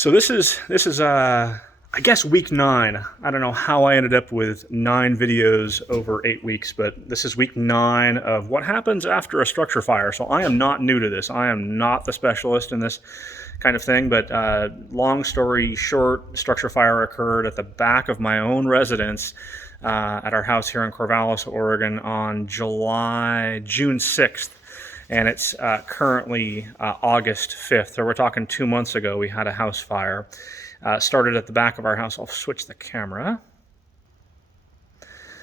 So this is I guess week 9. I don't know how I ended up with 9 videos over 8 weeks, but this is week 9 of what happens after a structure fire. So I am not new to this. I am not the specialist in this kind of thing, but long story short, structure fire occurred at the back of my own residence at our house here in Corvallis, Oregon on June 6th. And it's currently August 5th. So we're talking 2 months ago, we had a house fire. Started at the back of our house. I'll switch the camera.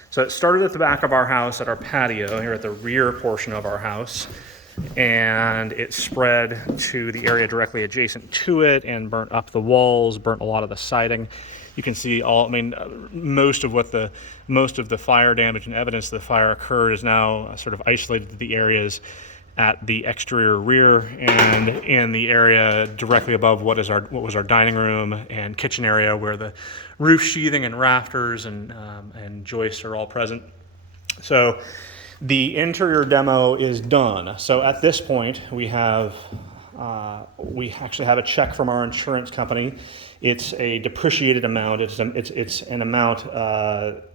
So it started at the back of our house at our patio, here at the rear portion of our house. And it spread to the area directly adjacent to it and burnt up the walls, burnt a lot of the siding. You can see most of the fire damage and evidence of the fire occurred is now sort of isolated to the areas at the exterior rear and in the area directly above what was our dining room and kitchen area, where the roof sheathing and rafters and joists are all present. So the interior demo is done. So at this point, we actually have a check from our insurance company. It's a depreciated amount. It's an amount,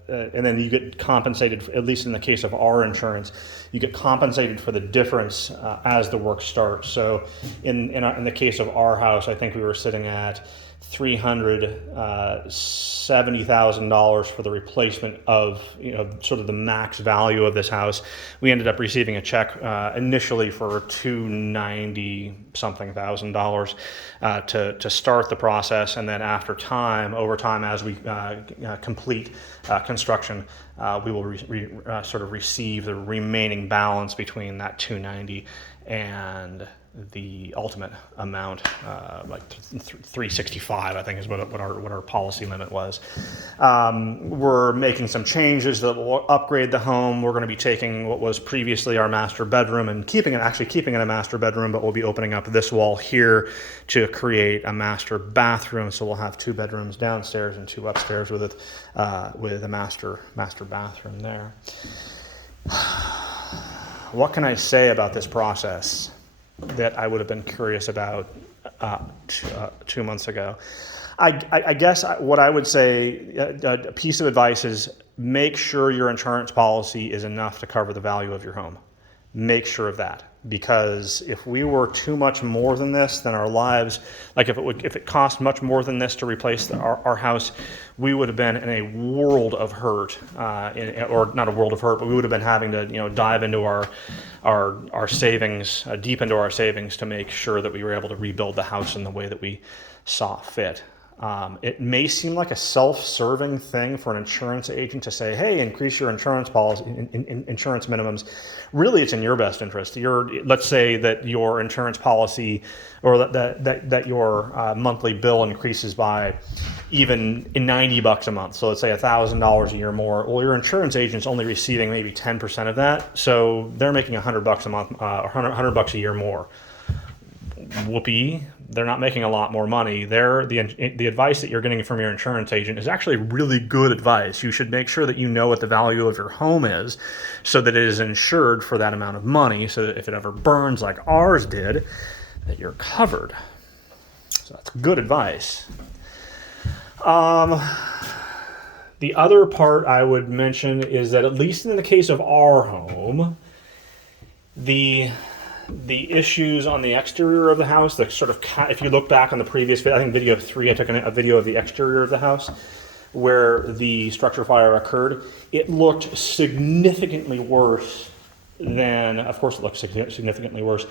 and then you get compensated. At least in the case of our insurance, you get compensated for the difference as the work starts. So in the case of our house, I think we were sitting at $370,000 for the replacement of sort of the max value of this house. We ended up receiving a check initially for $290 something thousand to start the process, and then over time as we complete construction, we will sort of receive the remaining balance between that $290 and the ultimate amount, like $365, I think is what our policy limit was. We're making some changes that will upgrade the home. We're going to be taking what was previously our master bedroom and keeping it a master bedroom, but we'll be opening up this wall here to create a master bathroom. So we'll have 2 bedrooms downstairs and 2 upstairs with a master bathroom there. What can I say about this process that I would have been curious about 2 months ago? I guess what I would say, a piece of advice is make sure your insurance policy is enough to cover the value of your home. Make sure of that, because if we were too much more than this, then our lives, like if it cost much more than this to replace our house, we would have been in a world of hurt, or not a world of hurt, but we would have been having to dive into our savings, deep into our savings, to make sure that we were able to rebuild the house in the way that we saw fit. It may seem like a self-serving thing for an insurance agent to say, hey, increase your insurance policy, insurance minimums. Really, it's in your best interest. Let's say that your insurance policy, or that your monthly bill increases by even $90 a month. So let's say $1,000 a year more. Well, your insurance agent's only receiving maybe 10% of that. So they're making $100 a month, $100 a year more. Whoopee. They're not making a lot more money. The advice that you're getting from your insurance agent is actually really good advice. You should make sure that you know what the value of your home is, so that it is insured for that amount of money, so that if it ever burns like ours did, that you're covered. So that's good advice. The other part I would mention is that, at least in the case of our home, the issues on the exterior of the house, the sort of, if you look back on the previous video, I think video 3, I took a video of the exterior of the house where the structure fire occurred. It looked significantly worse than, of course it looked significantly worse.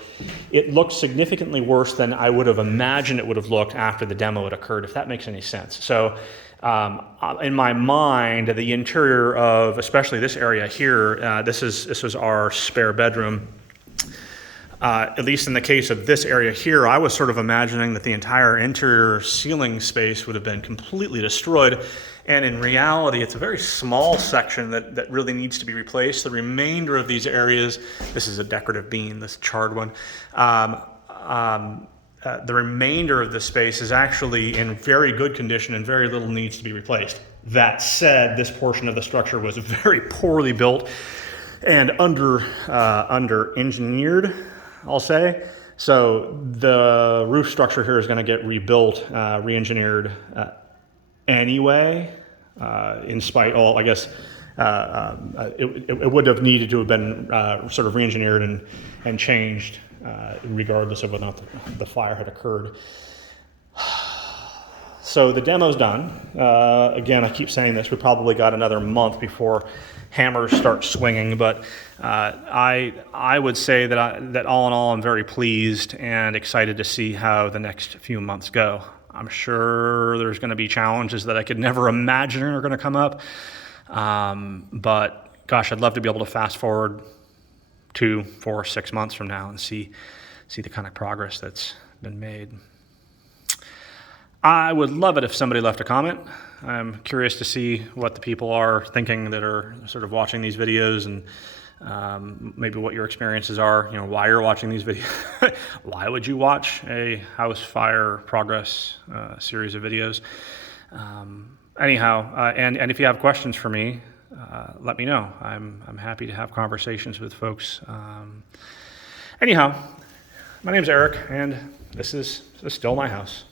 It looked significantly worse than I would have imagined it would have looked after the demo had occurred, if that makes any sense. So in my mind, the interior of, especially this area here, this was our spare bedroom. At least in the case of this area here, I was sort of imagining that the entire interior ceiling space would have been completely destroyed. And in reality, it's a very small section that really needs to be replaced. The remainder of these areas, this is a decorative beam, this charred one, the remainder of the space is actually in very good condition and very little needs to be replaced. That said, this portion of the structure was very poorly built and under engineered, I'll say. So the roof structure here is going to get rebuilt, re-engineered anyway, in spite, well, I guess it would have needed to have been sort of re-engineered and changed regardless of whether or not the fire had occurred. So the demo's done. Again, I keep saying this, we probably got another month before hammers start swinging, but I would say that all in all, I'm very pleased and excited to see how the next few months go. I'm sure there's going to be challenges that I could never imagine are going to come up, but gosh, I'd love to be able to fast forward 2, 4, 6 months from now and see the kind of progress that's been made. I would love it if somebody left a comment. I'm curious to see what the people are thinking that are sort of watching these videos, and maybe what your experiences are, why you're watching these videos. Why would you watch a house fire progress series of videos? Anyhow, and if you have questions for me, let me know. I'm happy to have conversations with folks. Anyhow, my name's Eric, and this is still my house.